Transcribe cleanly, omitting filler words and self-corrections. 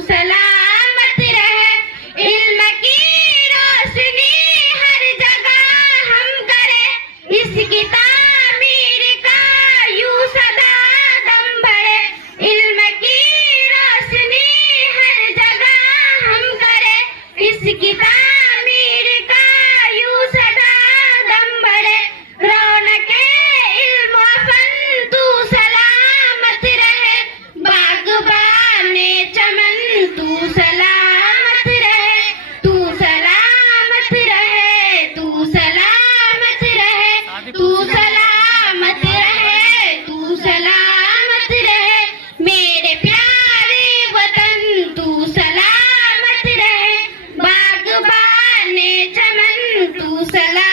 सलामत रहे। इल्म की रोशनी हर जगह हम करें, इसकी तामीर का यूं सदा दम भरे। इल्म की रोशनी हर जगह हम करें, इसकी तामीर का यूं सदा दम भरे। रौनके इल्म फन तू सलामत रहे, बागबाने चमन तू सलामत रहे। तू सलामत रहे, तू सलामत रहे, तू सलामत रहे, तू सलामत रहे। मेरे प्यारे वतन तू सलामत रहे, बागबाने चमन तू सलामत